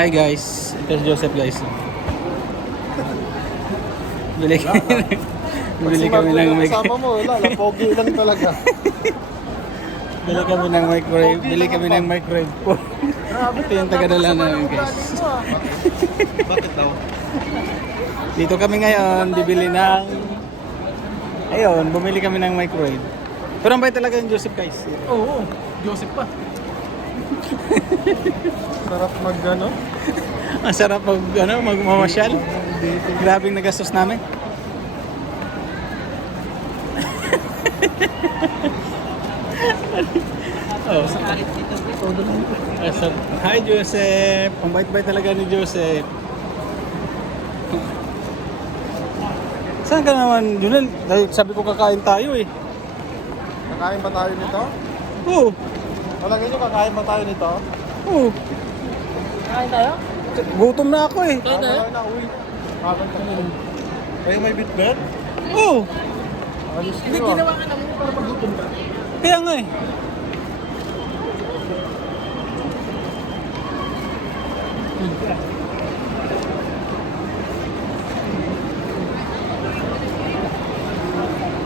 Hi guys, ito si Joseph guys. Bili kami, bili kami ng mic. Kasama mo, wala. lang. Pogi lang talaga. Bili kami ng microwave. Bili kami ng microwave po. Ito yung taga-dala namin guys. Bakit daw? Dito kami ngayon, bibili ng... Ayun, bumili kami ng microwave. Pero ang bait talaga yung Joseph guys. Oo, Joseph pa. Sarap mag ano? Ang sarap mag, ano, magmamasyal. Grabing nagastos namin. oh. Ah, Hi Joseph! Ang bait-bait talaga ni Joseph. Saan ka naman? Dahil sabi ko kakain tayo eh. Kakain ba tayo nito? Oo, Malagay nyo, kakain ba tayo nito? oo. Kain tayo? Gutom na ako eh. Kain tayo? na, uwi. Kakan ka nyo. Kayo may bitbit? Oo, Hindi, ginawa ka namin para magutom ka. kaya nga eh.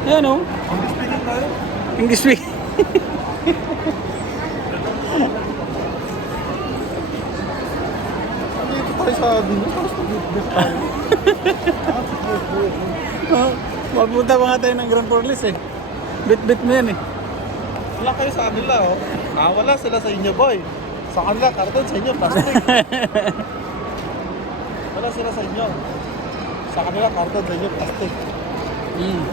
Yan o. Speaking tayo. English speak. Dito tayo sa Venus. Tapos mag-bitbit tayo. Oh, Magpunta pa nga tayo ng Grand Porlis eh. Bit-bit mo yan eh. Wala kayo sa kanila, oh. Ah, wala sila sa inyo, boy. Sa kanila, karton sa inyo, plastic. wala sila sa inyo. Sa kanila, karton sa inyo, plastic. Mm.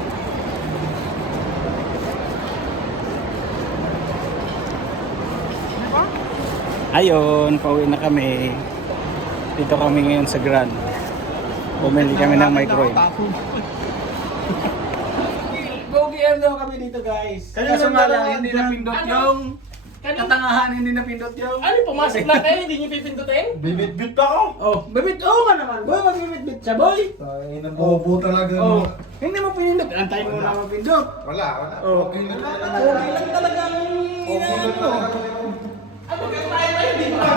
Ayun, pauwi na kami. Dito kami ngayon sa Grand. Bumili kami ng microwave. Pogi daw kami dito guys. Kayo Kaso nga lang, hindi napindot Ano? yung Kanina, katangahan, hindi napindot yung... ano, pumasok lang kayo, hindi nyo pipindutin? Bibit-bit ako. Oh, bibit, oo nga naman. Boy, magbibit-bit siya, boy. Ay, bobo talaga. Oh, hindi mo pinindot. Antayin mo na mapindot. Wala, wala. Oh. Okay lang. Okay lang talagang inaan mo. Kanina pa tayo.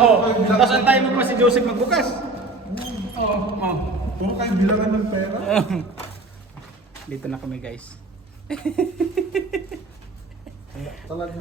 Oh, tapos antayin mo pa si Joseph magbukas. Oh, oh. Puro kayo bilangan ng pera. Dito na kami guys. Talaga.